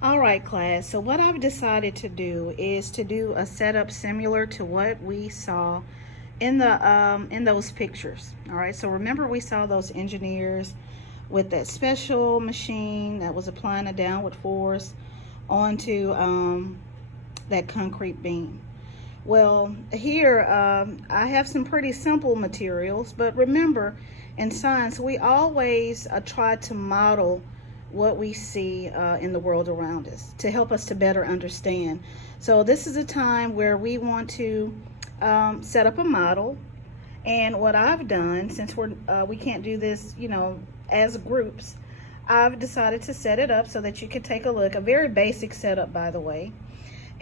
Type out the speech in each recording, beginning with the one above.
All right, class. So what I've decided to do is to do a setup similar to what we saw in those pictures. All right. So remember we saw those engineers with that special machine that was applying a downward force onto that concrete beam. Well, here I have some pretty simple materials, but remember, in science, we always try to model what we see in the world around us to help us to better understand. So this is a time where we want to set up a model. And what I've done, since we can't do this, as groups, I've decided to set it up so that you could take a look. A very basic setup, by the way.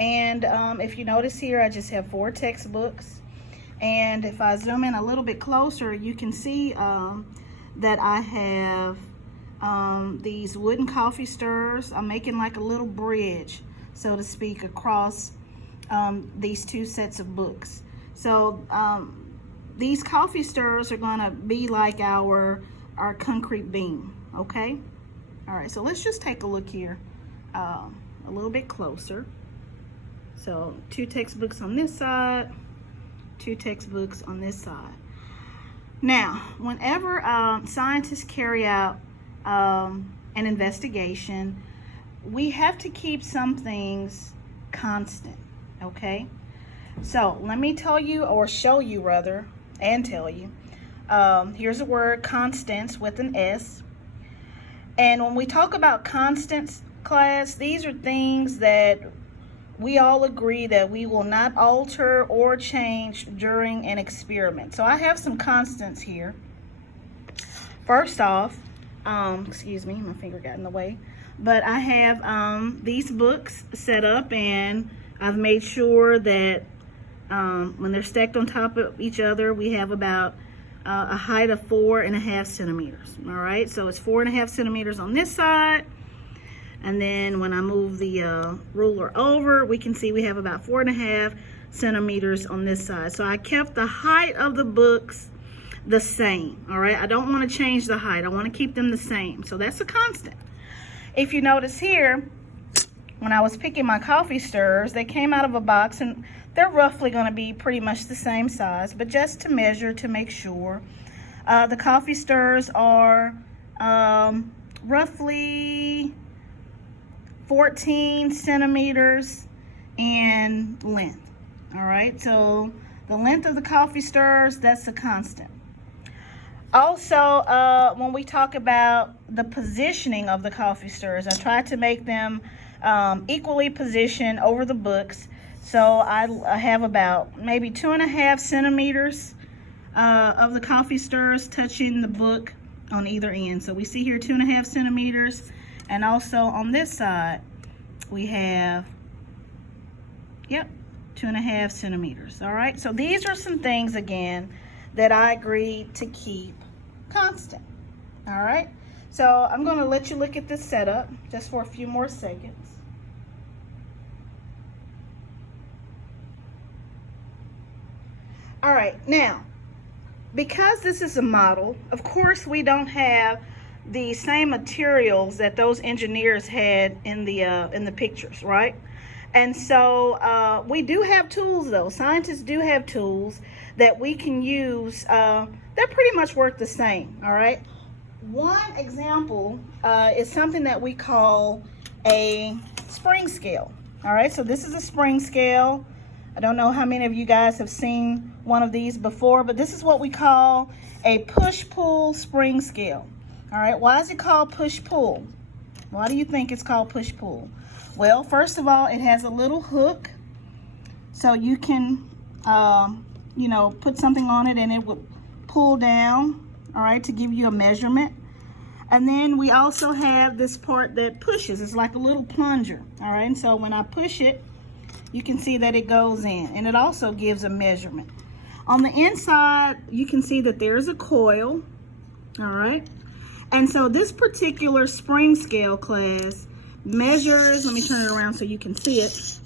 And if you notice here, I just have 4 textbooks. And if I zoom in a little bit closer, you can see that I have these wooden coffee stirrers. I'm making like a little bridge, so to speak, across these 2 sets of books. So these coffee stirrers are going to be like our concrete beam, okay? All right, so let's just take a look here a little bit closer. So 2 textbooks on this side, 2 textbooks on this side. Now, whenever scientists carry out an investigation, we have to keep some things constant, okay? So let me tell you, or show you rather, and tell you. Here's a word, constants, with an S. And when we talk about constants, class, these are things that we all agree that we will not alter or change during an experiment. So I have some constants here. First off, excuse me, my finger got in the way. But I have these books set up, and I've made sure that when they're stacked on top of each other, we have about a height of 4.5 centimeters. All right, so it's 4.5 centimeters on this side. And then when I move the ruler over, we can see we have about 4.5 centimeters on this side. So I kept the height of the books the same, all right? I don't want to change the height. I want to keep them the same. So that's a constant. If you notice here, when I was picking my coffee stirrers, they came out of a box, and they're roughly going to be pretty much the same size, but just to measure to make sure. The coffee stirrers are roughly 14 centimeters in length. All right, so the length of the coffee stirrers, that's a constant. Also, when we talk about the positioning of the coffee stirrers, I try to make them equally positioned over the books. So I have about maybe 2.5 centimeters of the coffee stirrers touching the book on either end. So we see here 2.5 centimeters. And also on this side, we have, 2.5 centimeters. All right, so these are some things, again, that I agreed to keep constant. All right, so I'm going to let you look at this setup just for a few more seconds. All right, now, because this is a model, of course we don't have the same materials that those engineers had in the pictures, right? And so we do have tools, though. Scientists do have tools that we can use that pretty much work the same, all right? One example is something that we call a spring scale, all right? So this is a spring scale. I don't know how many of you guys have seen one of these before, but this is what we call a push-pull spring scale. All right, why is it called push-pull? Why do you think it's called push-pull? Well, first of all, it has a little hook, so you can, put something on it and it would pull down, all right, to give you a measurement. And then we also have this part that pushes. It's like a little plunger, all right? And so when I push it, you can see that it goes in, and it also gives a measurement. On the inside, you can see that there's a coil, all right? And so this particular spring scale, class, measures, let me turn it around so you can see it.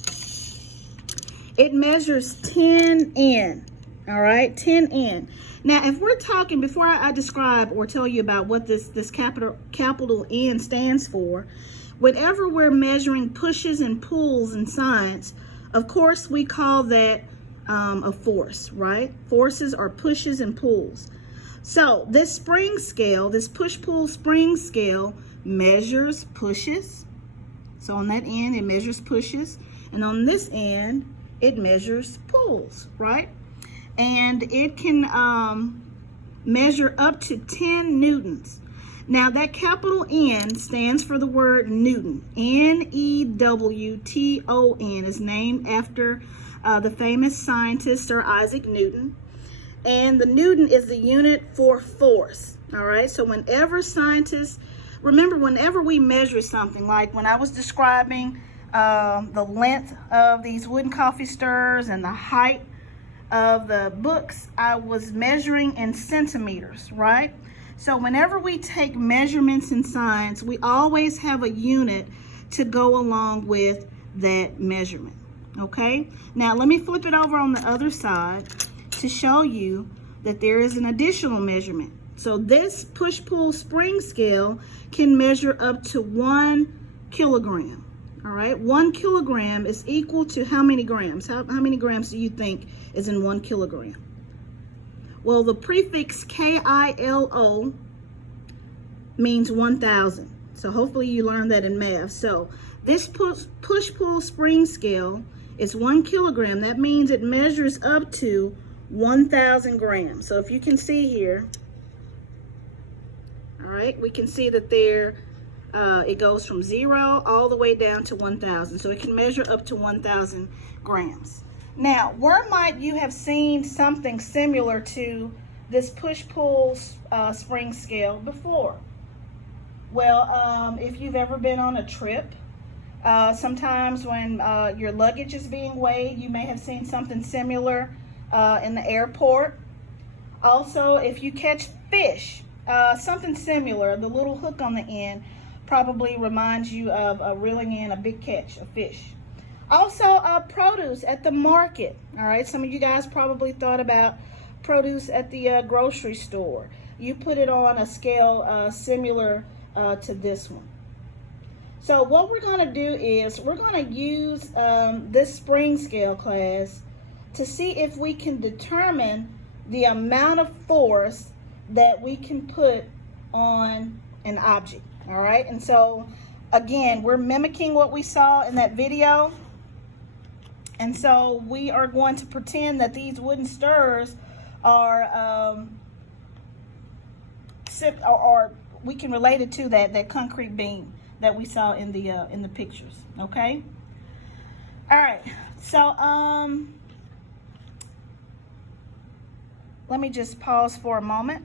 It measures 10 in, All right, 10N. Now, if we're talking, before I describe or tell you about what this capital N stands for, whenever we're measuring pushes and pulls in science, of course, we call that a force, right? Forces are pushes and pulls. So this spring scale, this push-pull spring scale, measures pushes. So on that end, it measures pushes. And on this end, it measures pulls, right? And it can measure up to 10 newtons. Now that capital N stands for the word Newton. N-E-W-T-O-N is named after the famous scientist Sir Isaac Newton. And the Newton is the unit for force. All right, so whenever scientists, remember whenever we measure something, like when I was describing the length of these wooden coffee stirrers and the height of the books, I was measuring in centimeters, right? So whenever we take measurements in science, we always have a unit to go along with that measurement, okay? Now let me flip it over on the other side to show you that there is an additional measurement. So this push-pull spring scale can measure up to 1 kilogram, all right? 1 kilogram is equal to how many grams? How many grams do you think is in 1 kilogram? Well, the prefix KILO means 1,000. So hopefully you learned that in math. So this push-pull spring scale is 1 kilogram. That means it measures up to 1,000 grams. So if you can see here, all right, we can see that there, it goes from 0 all the way down to 1,000. So it can measure up to 1,000 grams. Now, where might you have seen something similar to this push-pull spring scale before? Well, if you've ever been on a trip, sometimes when your luggage is being weighed, you may have seen something similar in the airport. Also, if you catch fish, something similar, the little hook on the end probably reminds you of reeling in a big catch of fish. Also, produce at the market. All right, some of you guys probably thought about produce at the grocery store. You put it on a scale similar to this one. So what we're going to do is we're going to use this spring scale, class, to see if we can determine the amount of force that we can put on an object. All right, and so again, we're mimicking what we saw in that video. And so we are going to pretend that these wooden stirrers are, or we can relate it to that concrete beam that we saw in the pictures. Okay. All right. So let me just pause for a moment,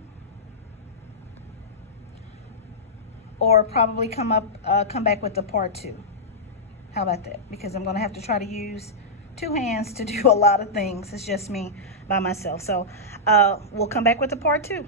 or probably come back with the part 2. How about that? Because I'm going to have to try to use 2 hands to do a lot of things. It's just me by myself. So we'll come back with the part 2.